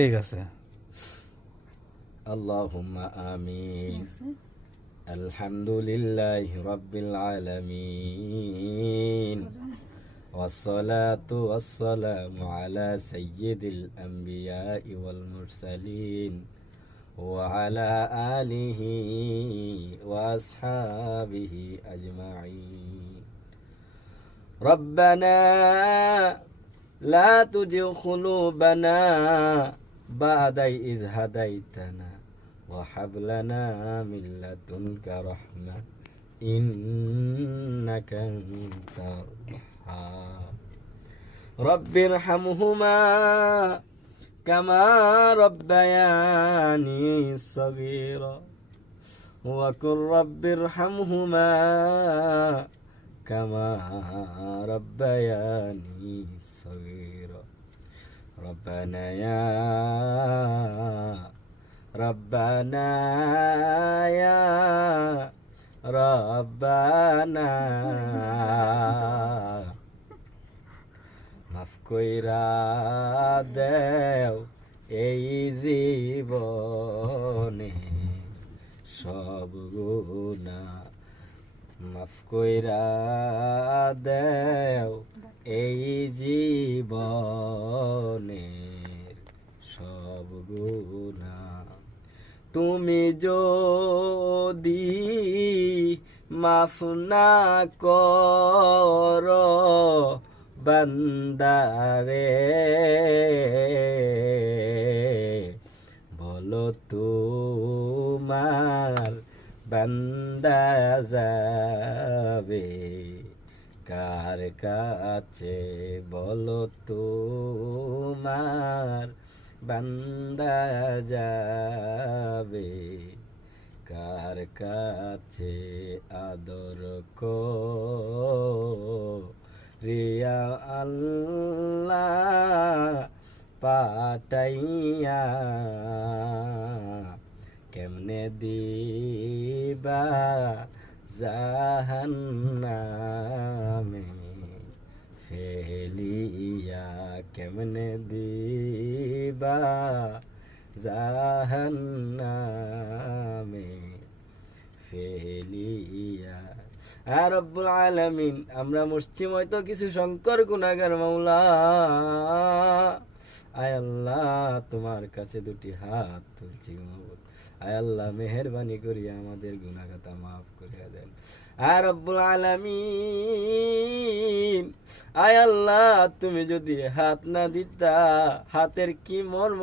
ঠিক আছে। আল্লাহুম্মা আমিন। আলহামদুলিল্লাহি রাব্বিল আলামিন। ওয়াসসালাতু ওয়াসসালামু আলা সাইয়্যিদিল আমবিয়াই ওয়াল মুরসালিন ওয়া আলা আলিহি ওয়া আসহাবিহি আজমাইন। রব্বানা লা তুজিগh কুলুবানা বা'দা ইয হাদাইতানা ওয়া হাব লানা মিন লাদুনকা রাহমাহ ইন্নাকা আনতাল ওয়াহ্হাব। রব্বিরহামহুমা কামা রব্বায়ানি সগীরা ওয়া কুর রব্বিরহামহুমা কামা রব্বায়ানি সগীরা। রব্বানা ইয়া রব্বানা ইয়া রব্বানা মাফ কইরা দেও এই জীবনে সব গুনাহ, মাফ কইরা দেও এই জীবনে সব গুনাহ। তুমি যদি মাফ না করো বান্দারে, বলো তোমার বান্দা যাবে কার কাছে, বলো তোমার বান্দা যাবে কার কাছে। আদর করিয়া আল্লাহ পাঠাইয়া কেমনে দিবা জাহান্নামে ফেলিয়া, কেমনে দিবা জাহান্নামে ফেলিয়া। আর রব্বুল আলামিন, আমরা মুসলিম হয়তো কিছু সংকর গুনাহগার মাওলা, আয় আল্লাহ তোমার কাছে দুটি হাত তুলছি মাবুদ। আয় আল্লাহ মেহেরবানি করিয়া আমাদের গুনাহ খাতা মাফ করিয়া দেন। আর রব্বুল আলামিন, আয় আল্লাহ তুমি যদি হাত না দিতা, হাতের কি মর্ম